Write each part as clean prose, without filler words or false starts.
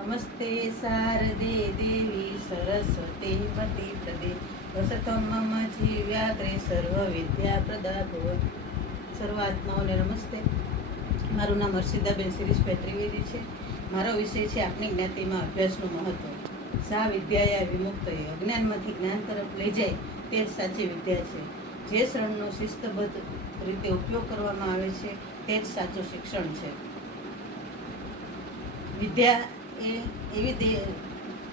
નમસ્તે શારદે દેવી સરસ્વતી મતિ પ્રદે વસતો મમ જીવ્યાગ્રે સર્વ વિદ્યા પ્રદા ભવ. સર્વાત્માઓને નમસ્તે. મારું નામ હર્ષિદાબેન શિરીષભાઈ ત્રિવેદી છે. મારો વિષય છે આપણી જ્ઞાતિમાં અભ્યાસનું મહત્વ. સા વિદ્યાયા વિમુક્ત અજ્ઞાનમાંથી જ્ઞાન તરફ લઈ જાય તે જ સાચી વિદ્યા છે. જે શરણનો શિસ્તબદ્ધ રીતે ઉપયોગ કરવામાં આવે છે તે જ સાચું શિક્ષણ છે. વિદ્યા એ એવી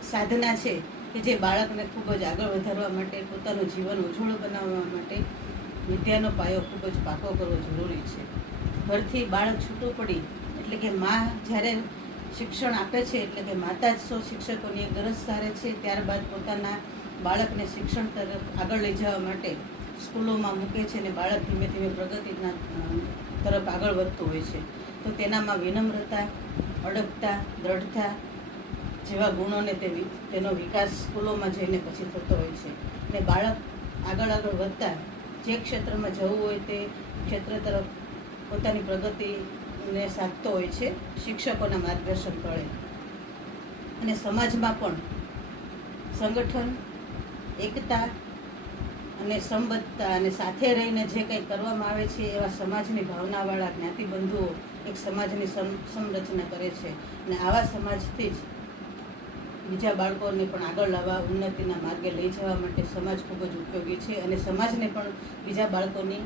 સાધના છે કે જે બાળકને ખૂબ જ આગળ વધારવા માટે, પોતાનું જીવન ઉજ્જવળ બનાવવા માટે વિદ્યાનો પાયો ખૂબ જ પાકો કરવો જરૂરી છે. ઘરથી બાળક છૂટું પડી એટલે કે મા જ્યારે શિક્ષણ આપે છે એટલે કે માતા જ સૌ શિક્ષકોની એક ગરજ સારે છે. ત્યારબાદ પોતાના બાળકને શિક્ષણ તરફ આગળ લઈ જવા માટે સ્કૂલોમાં મૂકે છે અને બાળક ધીમે ધીમે પ્રગતિના તરફ આગળ વધતું હોય છે. તો તેનામાં વિનમ્રતા, અડગતા, દ્રઢતા જેવા ગુણોને તેનો વિકાસ સ્કૂલોમાં જઈને પછી થતો હોય છે. અને બાળક આગળ વધતા જે ક્ષેત્રમાં જવું હોય તે ક્ષેત્ર તરફ પોતાની પ્રગતિને સાધતો હોય છે શિક્ષકોના માર્ગદર્શન તળે. અને સમાજમાં પણ સંગઠન, એકતા અને સંબદ્ધતા અને સાથે રહીને જે કંઈ કરવામાં આવે છે એવા સમાજની ભાવનાવાળા જ્ઞાતિબંધુઓ એક સમાજની સંરચના કરે છે. અને આવા સમાજથી જ બીજા બાળકોને પણ આગળ લાવવા, ઉન્નતિના માર્ગે લઈ જવા માટે સમાજ ખૂબ જ ઉપયોગી છે. અને સમાજને પણ બીજા બાળકોની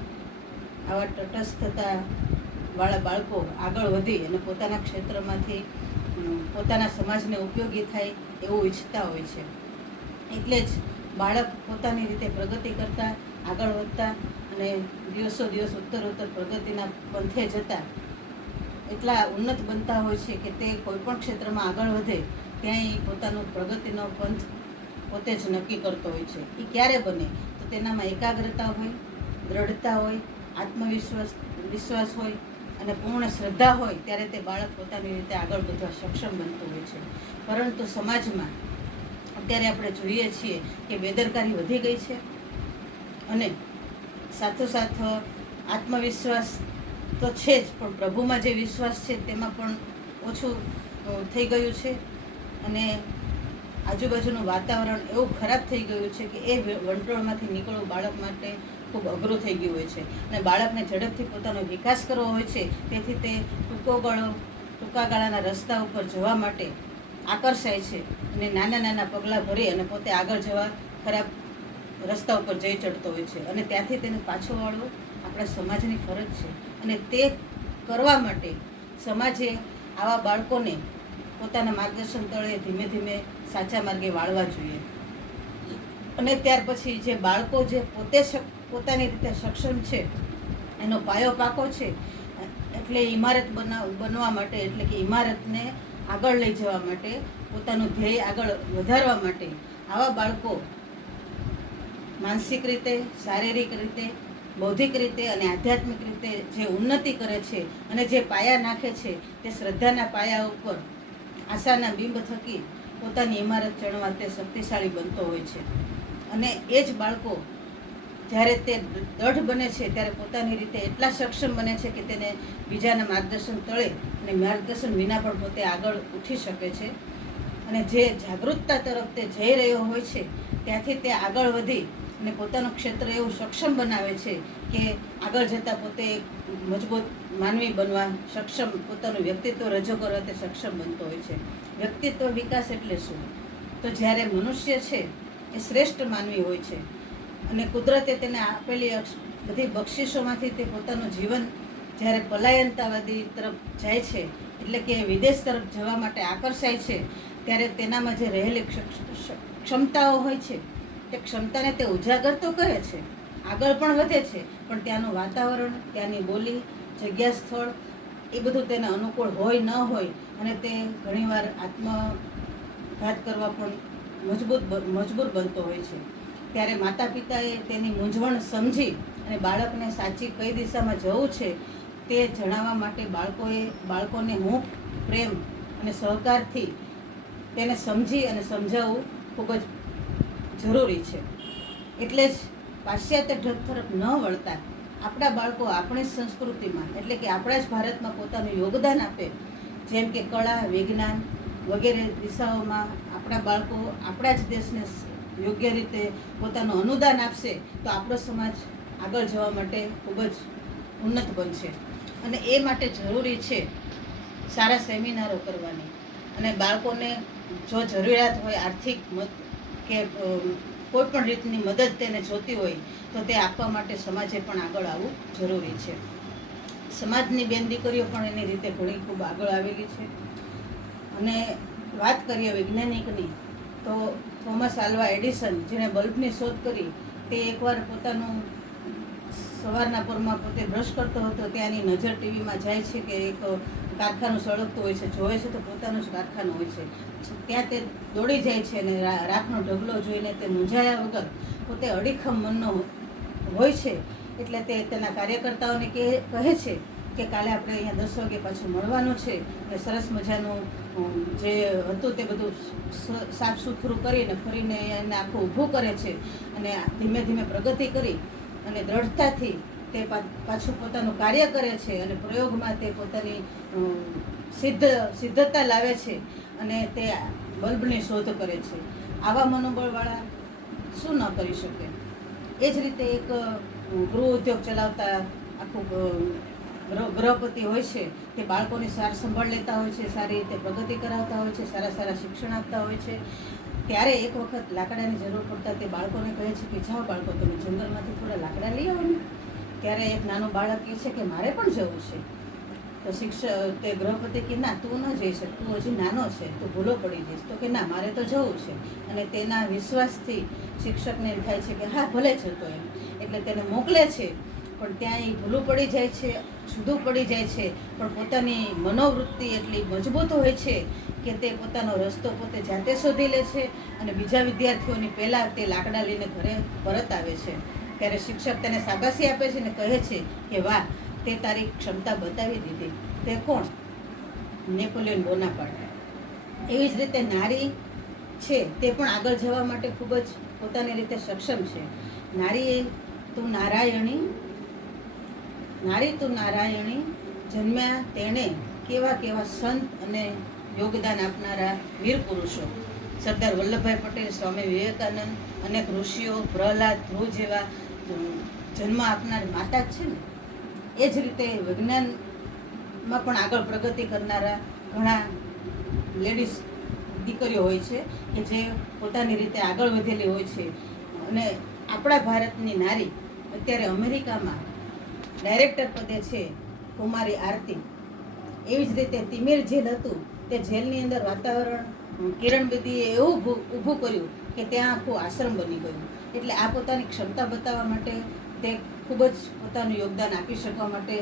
આવા તટસ્થતાવાળા બાળકો આગળ વધી અને પોતાના ક્ષેત્રમાંથી પોતાના સમાજને ઉપયોગી થાય એવું ઈચ્છતા હોય છે. એટલે જ બાળક પોતાની રીતે પ્રગતિ કરતા, આગળ વધતા અને દિવસો દિવસ ઉત્તરોત્તર પ્રગતિના પંથે જતા એટલા ઉન્નત બનતા હોય છે કે તે કોઈપણ ક્ષેત્રમાં આગળ વધે ત્યાં એ પોતાનો પ્રગતિનો પંથ પોતે જ નક્કી કરતો હોય છે. એ ક્યારે બને તો તેનામાં એકાગ્રતા હોય, દ્રઢતા હોય, આત્મવિશ્વાસ હોય અને પૂર્ણ શ્રદ્ધા હોય ત્યારે તે બાળક પોતાની રીતે આગળ વધવા સક્ષમ બનતું હોય છે. પરંતુ સમાજમાં અત્યારે આપણે જોઈએ છીએ કે બેદરકારી વધી ગઈ છે અને સાથોસાથ આત્મવિશ્વાસ તો છે જ, પણ પ્રભુમાં જે વિશ્વાસ છે તેમાં પણ ઓછું થઈ ગયું છે. અને આજુબાજુનું વાતાવરણ એવું ખરાબ થઈ ગયું છે કે એ વંટોળમાંથી નીકળવું બાળક માટે ખૂબ અઘરું થઈ ગયું હોય છે. અને બાળકને ઝડપથી પોતાનો વિકાસ કરવો હોય છે, તેથી તે ટૂંકા ગાળાના રસ્તા ઉપર જવા માટે આકર્ષાય છે અને નાના નાના પગલાં ભરી અને પોતે આગળ જવા ખરાબ રસ્તા ઉપર જઈ ચડતો હોય છે. અને ત્યાંથી તેને પાછો વાળવો આપણા સમાજની ફરજ છે. અને તે કરવા માટે સમાજે આવા બાળકોને પોતાના માર્ગદર્શન તળે ધીમે ધીમે સાચા માર્ગે વાળવા જોઈએ. અને ત્યાર પછી જે બાળકો જે પોતાની રીતે સક્ષમ છે, એનો પાયો પાકો છે, એટલે ઇમારત બનવા માટે, એટલે કે ઇમારતને આગળ લઈ જવા માટે, પોતાનું ધ્યેય આગળ વધારવા માટે આવા બાળકો માનસિક રીતે, શારીરિક રીતે, બૌદ્ધિક રીતે અને આધ્યાત્મિક રીતે જે ઉન્નતિ કરે છે અને જે પાયા નાખે છે તે શ્રદ્ધાના પાયા ઉપર આશાના બિંબ થકી પોતાની ઇમારત ચણવા તે શક્તિશાળી બનતો હોય છે. અને એ જ બાળકો જ્યારે તે દૃઢ બને છે ત્યારે પોતાની રીતે એટલા સક્ષમ બને છે કે તેને બીજાના માર્ગદર્શન તળે અને માર્ગદર્શન વિના પણ પોતે આગળ ઉઠી શકે છે. અને જે જાગૃતતા તરફ તે જઈ રહ્યો હોય છે ત્યાંથી તે આગળ વધી અને પોતાનું ક્ષેત્ર એવું સક્ષમ બનાવે છે કે આગળ જતાં પોતે મજબૂત માનવી બનવા સક્ષમ, પોતાનું વ્યક્તિત્વ રજૂ કરવા તે સક્ષમ બનતો હોય છે. વ્યક્તિત્વ વિકાસ એટલે શું? તો જ્યારે મનુષ્ય છે એ શ્રેષ્ઠ માનવી હોય છે અને કુદરતે તેને આપેલી બધી બક્ષિસોમાંથી તે પોતાનું જીવન જ્યારે પલાયનતાવાદી તરફ જાય છે, એટલે કે વિદેશ તરફ જવા માટે આકર્ષાય છે, ત્યારે તેનામાં જે રહેલી ક્ષમતાઓ હોય છે તે ક્ષમતાને તે ઉજાગર તો કરે છે, આગળ પણ વધે છે, પણ ત્યાંનું વાતાવરણ, ત્યાંની બોલી, જગ્યા, સ્થળ એ બધું તેને અનુકૂળ હોય ન હોય અને તે ઘણીવાર આત્મઘાત કરવા પણ મજબૂર બનતો હોય છે. ત્યારે માતા પિતાએ તેની મૂંઝવણ સમજી અને બાળકને સાચી કઈ દિશામાં જવું છે તે જણાવવા માટે બાળકોને હૂંફ, પ્રેમ અને સહકારથી તેને સમજી અને સમજાવવું ખૂબ જ જરૂરી છે. એટલે જ પાશ્ચાત્ય ઢબ તરફ ન વળતા આપણા બાળકો આપણી સંસ્કૃતિમાં, એટલે કે આપણા જ ભારતમાં પોતાનું યોગદાન આપે, જેમ કે કળા, વિજ્ઞાન વગેરે દિશાઓમાં આપણા બાળકો આપણા જ દેશને યોગ્ય રીતે પોતાનું અનુદાન આપશે તો આપણો સમાજ આગળ જવા માટે ખૂબ જ ઉન્નત બનશે. અને એ માટે જરૂરી છે સારા સેમિનારો કરવાની. અને બાળકોને જો જરૂરિયાત હોય આર્થિક કે કોઈ પણ રીતની મદદ તેને જોતી હોય તો તે આપવા માટે સમાજે પણ આગળ આવવું જરૂરી છે. સમાજની બેન દીકરીઓ પણ એની રીતે ઘણી ખૂબ આગળ આવેલી છે. અને વાત કરીએ વૈજ્ઞાનિકની તો થોમસ આલ્વા એડિસન જેણે બલ્બની શોધ કરી તે એકવાર પોતાનું સવારના પરમાં પોતે બ્રશ કરતો હતો ત્યાંની નજર ટીવીમાં જાય છે કે એક કારખાનું સળગતું હોય છે, જોવે છે તો પોતાનું જ કારખાનું હોય છે. ત્યાં તે દોડી જાય છે અને રાખનો ઢગલો જોઈને તે મૂંઝાયા વગર પોતે અડીખમ મનનો હોય છે. એટલે તે તેના કાર્યકર્તાઓને કહે છે કે કાલે આપણે અહીંયા 10 વાગે પાછું મળવાનું છે અને સરસ મજાનું જે હતું તે બધું સાફ સુથરું કરીને ફરીને એને આખું ઊભું કરે છે અને ધીમે ધીમે પ્રગતિ કરી અને દ્રઢતાથી તે પાછું પોતાનું કાર્ય કરે છે અને પ્રયોગમાં તે પોતાની સિદ્ધતા લાવે છે અને તે બલ્બની શોધ કરે છે. આવા મનોબળવાળા શું ન કરી શકે. એ જ રીતે એક ગૃહ ઉદ્યોગ ચલાવતા આખું ગૃહપતિ હોય છે તે બાળકોની સાર સંભાળ લેતા હોય છે, સારી રીતે પ્રગતિ કરાવતા હોય છે, સારા સારા શિક્ષણ આપતા હોય છે. ત્યારે એક વખત લાકડાની જરૂર પડતા તે બાળકોને કહે છે કે જાઓ બાળકો તમે જંગલમાંથી થોડા લાકડા લઈ આવો ને. ત્યારે એક નાનું બાળક કહે છે કે મારે પણ જવું છે. તો તે ગૃહપતિ કે ના તું ન જઈ શક, તું હજી નાનો છે, તું ભૂલો પડી જઈશ. તો કે ના મારે તો જવું છે. અને તેના વિશ્વાસથી શિક્ષકને એમ થાય છે કે હા ભલે જતો એમ, એટલે તેને મોકલે છે. પણ ત્યાં એ ભૂલું પડી જાય છે, જુદું પડી જાય છે, પણ પોતાની મનોવૃત્તિ એટલી મજબૂત હોય છે કે તે પોતાનો રસ્તો પોતે જાતે શોધી લે છે અને બીજા વિદ્યાર્થીઓની પહેલાં તે લાકડા લઈને ઘરે પરત આવે છે. ત્યારે શિક્ષક તેને શાબાશી આપે છે અને કહે છે કે વાહ તે તારી ક્ષમતા બતાવી દીધી. તે કોણ? Napoleon Bonaparte. એવી જ રીતે નારી છે તે પણ આગળ જવા માટે ખૂબ જ પોતાની રીતે સક્ષમ છે. નારી તું નારાયણી જન્મ્યા તેણે કેવા કેવા સંત અને યોગદાન આપનારા વીર પુરુષો. સરદાર વલ્લભભાઈ પટેલ, સ્વામી વિવેકાનંદ, અનેક ઋષિઓ, પ્રહલાદ, ધ્રુવ જેવા જન્મ આપનાર માતા જ છે ને. એ જ રીતે વિજ્ઞાનમાં પણ આગળ પ્રગતિ કરનારા ઘણા લેડીઝ દીકરીઓ હોય છે કે જે પોતાની રીતે આગળ વધેલી હોય છે. અને આપણા ભારતની નારી અત્યારે અમેરિકામાં ડાયરેક્ટર પદે છે, કુમારી આરતી. એવી જ રીતે તિમિર જેલ હતું તે જેલની અંદર વાતાવરણ કિરણ બેદીએ એવું ઊભું કર્યું કે ત્યાં આખું આશ્રમ બની ગયું. એટલે આ પોતાની ક્ષમતા બતાવવા માટે તે ખૂબ જ પોતાનું યોગદાન આપી શકવા માટે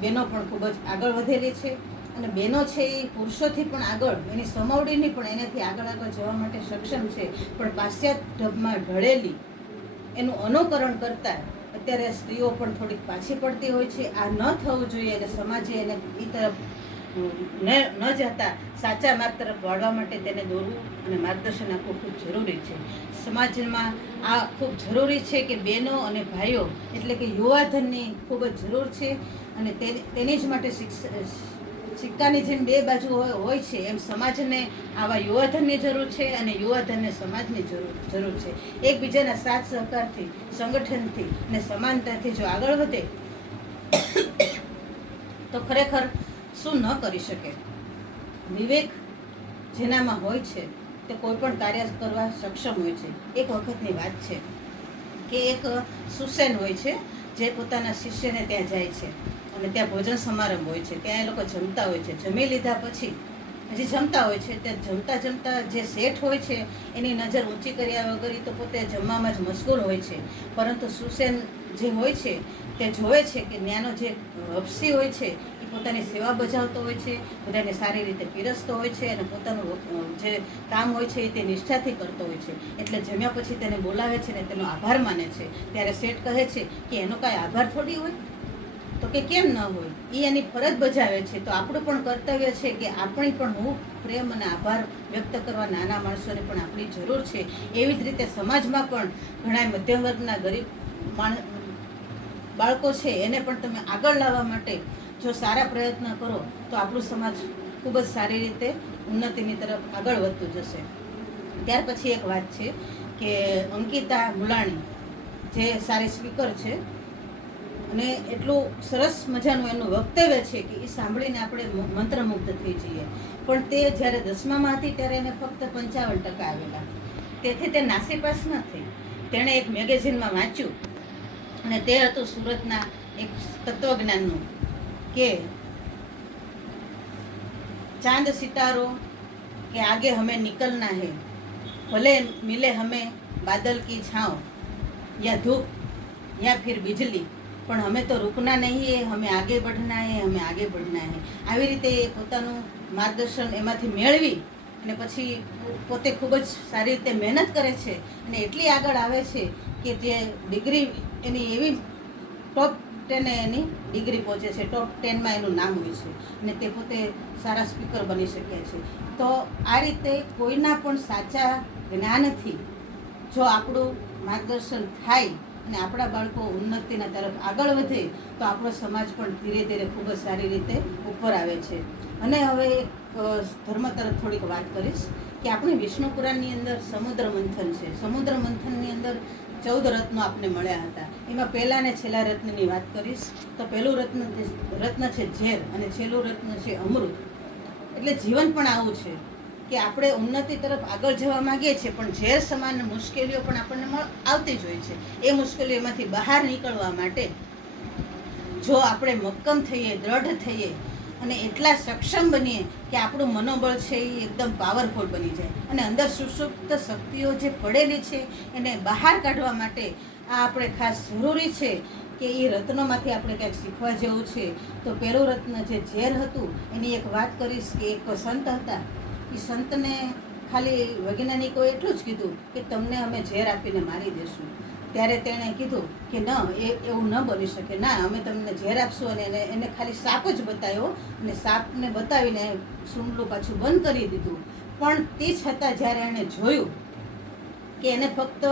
બહેનો પણ ખૂબ જ આગળ વધેલી છે. અને બહેનો છે એ પુરુષોથી પણ આગળ, એની સમવડીની પણ એનાથી આગળ જવા માટે સક્ષમ છે. પણ પાશ્ચાત્ય ઢબમાં ઢળેલી એનું અનુકરણ કરતા અત્યારે સ્ત્રીઓ પણ થોડીક પાછી પડતી હોય છે. આ ન થવું જોઈએ અને સમાજે એને એ તરફ ન જતા સાચા માર્ગ તરફ વાળવા માટે તેને દોરવું અને માર્ગદર્શન આપવું ખૂબ જરૂરી છે. સમાજમાં આ ખૂબ જરૂરી છે કે બહેનો અને ભાઈઓ એટલે કે યુવાધનની ખૂબ જ જરૂર છે. અને તેની જ માટે સિક્કાની જેમ બે બાજુ હોય છે એમ સમાજને આવા યુવાધનની જરૂર છે અને યુવાધનને સમાજની જરૂર છે. એકબીજાના સાથ સહકારથી, સંગઠનથી અને સમાનતાથી જો આગળ વધે તો ખરેખર શું ન કરી શકે. વિવેક જેનામાં હોય છે તે કોઈ પણ કાર્ય કરવા સક્ષમ હોય છે. એક વખતની વાત છે કે એક સુસેન હોય છે જે પોતાના શિષ્યને ત્યાં જાય છે અને ત્યાં ભોજન સમારંભ હોય છે. ત્યાં એ લોકો જમતા હોય છે. જમી લીધા પછી હજી જમતા હોય છે. ત્યાં જમતા જે શેઠ હોય છે એની નજર ઊંચી કર્યા વગર તો પોતે જમવામાં જ મશગુલ હોય છે. પરંતુ સુસેન જે હોય છે તે જોવે છે કે ત્યાંનો જે હબસી હોય છે એ પોતાની સેવા બજાવતો હોય છે, બધાને સારી રીતે પીરસતો હોય છે અને પોતાનું જે કામ હોય છે એ તે નિષ્ઠાથી કરતો હોય છે. એટલે જમ્યા પછી તેને બોલાવે છે ને તેનો આભાર માને છે. ત્યારે શેઠ કહે છે કે એનો કાંઈ આભાર થોડી હોય. તો કે કેમ ન હોય, એ એની ફરજ બજાવે છે. તો આપણું પણ કર્તવ્ય છે કે આપણી પણ પ્રેમ અને આભાર વ્યક્ત કરવા નાના માણસોને પણ આપણી જરૂર છે. એવી જ રીતે સમાજમાં પણ ઘણા મધ્યમ વર્ગના ગરીબ બાળકો છે એને પણ તમે આગળ લાવવા માટે જો સારા પ્રયત્ન કરો તો આપણું સમાજ ખૂબ જ સારી રીતે ઉન્નતિની તરફ આગળ વધતું જશે. ત્યાર પછી એક વાત છે કે અંકિતા મુલાણી જે સારી સ્પીકર છે અને એટલું સરસ મજાનું એનું વક્તવ્ય છે કે એ સાંભળીને આપણે મંત્રમુગ્ધ થઈ જઈએ. પણ તે જ્યારે 10મામાં હતી ત્યારે એને ફક્ત 55% આવેલા. તેથી તે નાસીપાસ ન થઈ. તેણે એક મેગેઝિનમાં વાંચ્યું અને તે હતું સુરતના એક તત્વજ્ઞાનનું કે ચાંદ સિતારો કે આગે હमें निकलना है, भले मिले हमें बादल की छाँव या धूप या फिर बिजली, પણ હમે તો રૂકના નહીં હે, હમે આગે બઢના હે, હમે આગે બઢના હે. આવી રીતે પોતાનું માર્ગદર્શન એમાંથી મેળવી અને પછી પોતે ખૂબ જ સારી રીતે મહેનત કરે છે અને એટલી આગળ આવે છે કે જે ડિગ્રી એની એવી ટોપ 10 એની ડિગ્રી પહોંચે છે, ટોપ 10માં એનું નામ હોય છે અને તે પોતે સારા સ્પીકર બની શકે છે. તો આ રીતે કોઈના પણ સાચા જ્ઞાનથી જો આપણું માર્ગદર્શન થાય અને આપણા બાળકો ઉન્નતિના તરફ આગળ વધે તો આપણો સમાજ પણ ધીરે ધીરે ખૂબ જ સારી રીતે ઉપર આવે છે. અને હવે એક ધર્મ તરફ થોડીક વાત કરીશ કે આપણે વિષ્ણુ પુરાણની અંદર સમુદ્ર મંથન છે. સમુદ્ર મંથનની અંદર 14 રત્નો આપને મળ્યા હતા. એમાં પહેલા ને છેલ્લા રત્નની વાત કરીશ તો પહેલું રત્ન છે ઝેર અને છેલ્લું રત્ન છે અમૃત. એટલે જીવન પણ આવું છે કે આપણે ઉન્નતિ તરફ આગળ જવા માંગીએ છીએ પણ ઝેર સમાન મુશ્કેલીઓ પણ આપણને આવતી જ હોય છે. એ મુશ્કેલીઓમાંથી બહાર નીકળવા માટે જો આપણે મક્કમ થઈએ, દ્રઢ થઈએ અને એટલા સક્ષમ બનીએ કે આપણું મનોબળ છે એ એકદમ પાવરફુલ બની જાય અને અંદર સુષુપ્ત શક્તિઓ જે પડેલી છે એને બહાર કાઢવા માટે આ આપણે ખાસ જરૂરી છે કે એ રત્નોમાંથી આપણે કંઈક શીખવા જેવું છે. તો પહેલું રત્ન જે ઝેર હતું એની એક વાત કરીશ કે એક સંત હતા. એ સંતને ખાલી વૈજ્ઞાનિકોએ એટલું જ કીધું કે તમને અમે ઝેર આપીને મારી દેશું. ત્યારે તેણે કીધું કે ન, એવું ન બની શકે, ના, અમે તમને ઝેર આપશું. અને એને ખાલી સાપ જ બતાવ્યો અને સાપને બતાવીને સૂંડલું પાછું બંધ કરી દીધું. પણ તે છતાં જ્યારે એણે જોયું કે એને ફક્ત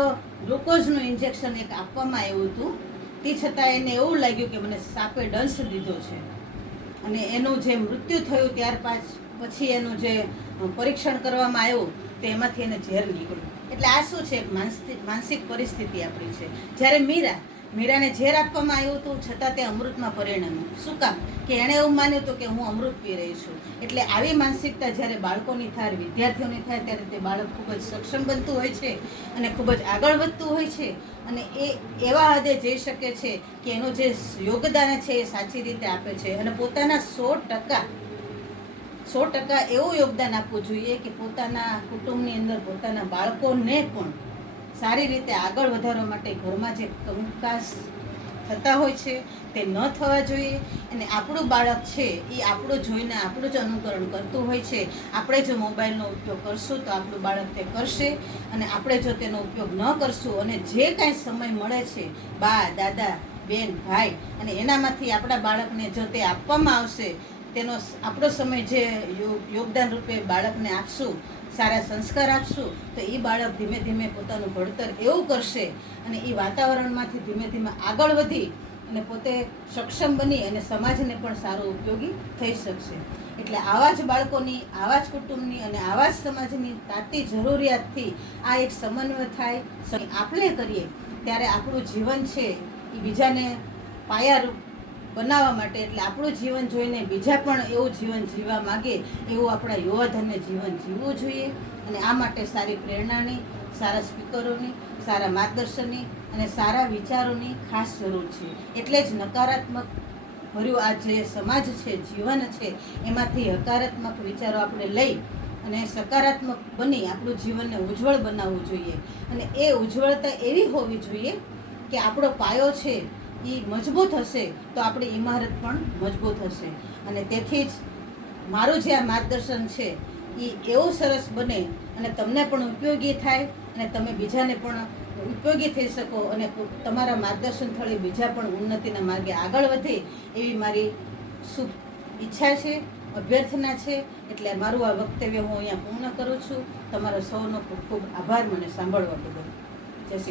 ગ્લુકોઝનું ઇન્જેક્શન એક આપવામાં આવ્યું હતું, તે છતાં એને એવું લાગ્યું કે મને સાપે ડંસ દીધો છે. અને એનું જે મૃત્યુ થયું ત્યાર પછી એનું જે પરીક્ષણ કરવામાં આવ્યું તો એમાંથી એને ઝેર નીકળ્યું. એટલે આ શું છે, એક માનસિક પરિસ્થિતિ આપણી છે. જ્યારે મીરાને ઝેર આપવામાં આવ્યું હતું છતાં તે અમૃતમાં પરિણમ્યું. શું કામ? કે એણે એવું માન્યું હતું કે હું અમૃત પી રહી છું. એટલે આવી માનસિકતા જ્યારે બાળકોની થાય, વિદ્યાર્થીઓની થાય ત્યારે તે બાળક ખૂબ જ સક્ષમ બનતું હોય છે અને ખૂબ જ આગળ વધતું હોય છે અને એ એવા હદે જઈ શકે છે કે એનું જે યોગદાન છે એ સાચી રીતે આપે છે અને પોતાના 100% એવું યોગદાન આપવું જોઈએ કે પોતાના કુટુંબની અંદર પોતાના બાળકોને પણ સારી રીતે આગળ વધારવા માટે ઘરમાં જે કંકાસ થતા હોય છે તે ન થવા જોઈએ. અને આપણું બાળક છે એ આપણું જોઈને આપણું જ અનુકરણ કરતું હોય છે. આપણે જો મોબાઈલનો ઉપયોગ કરશું તો આપણું બાળક તે કરશે અને આપણે જો તેનો ઉપયોગ ન કરશું અને જે કાંઈ સમય મળે છે બા, દાદા, બેન, ભાઈ અને એનામાંથી આપણા બાળકને જો તે આપવામાં આવશે, તેનો આપણો સમય જે યોગદાન રૂપે બાળકને આપશું, સારા સંસ્કાર આપશું તો એ બાળક ધીમે ધીમે પોતાનું ઘડતર એવું કરશે અને એ વાતાવરણમાંથી ધીમે ધીમે આગળ વધી અને પોતે સક્ષમ બની અને સમાજને પણ સારું ઉપયોગી થઈ શકશે. એટલે આવા જ બાળકોની, આવા જ કુટુંબની અને આવા જ સમાજની તાતી જરૂરિયાતથી આ એક સમન્વય થાય, આપણે કરીએ ત્યારે આપણું જીવન છે એ બીજાને પાયારૂપ બનાવવા માટે, એટલે આપણું જીવન જોઈને બીજા પણ એવું જીવન જીવવા માગે એવું આપણા યુવાધનને જીવન જીવવું જોઈએ. અને આ માટે સારી પ્રેરણાની, સારા સ્પીકરોની, સારા માર્ગદર્શનની અને સારા વિચારોની ખાસ જરૂર છે. એટલે જ નકારાત્મક ભર્યું આ જે સમાજ છે, જીવન છે, એમાંથી હકારાત્મક વિચારો આપણે લઈ અને સકારાત્મક બની આપણું જીવનને ઉજ્જવળ બનાવવું જોઈએ. અને એ ઉજ્જવળતા એવી હોવી જોઈએ કે આપણો પાયો છે એ મજબૂત હશે તો આપણી ઇમારત પણ મજબૂત હશે. અને તેથી જ મારું જે આ માર્ગદર્શન છે એ એવું સરસ બને અને તમને પણ ઉપયોગી થાય અને તમે બીજાને પણ ઉપયોગી થઈ શકો અને તમારા માર્ગદર્શન થળી બીજા પણ ઉન્નતિના માર્ગે આગળ વધે એવી મારી શુભ ઈચ્છા છે, અભ્યર્થના છે. એટલે મારું આ વક્તવ્ય હું અહીંયા પૂર્ણ કરું છું. તમારો સૌનો ખૂબ ખૂબ આભાર મને સાંભળવા બદલ. જય શ્રી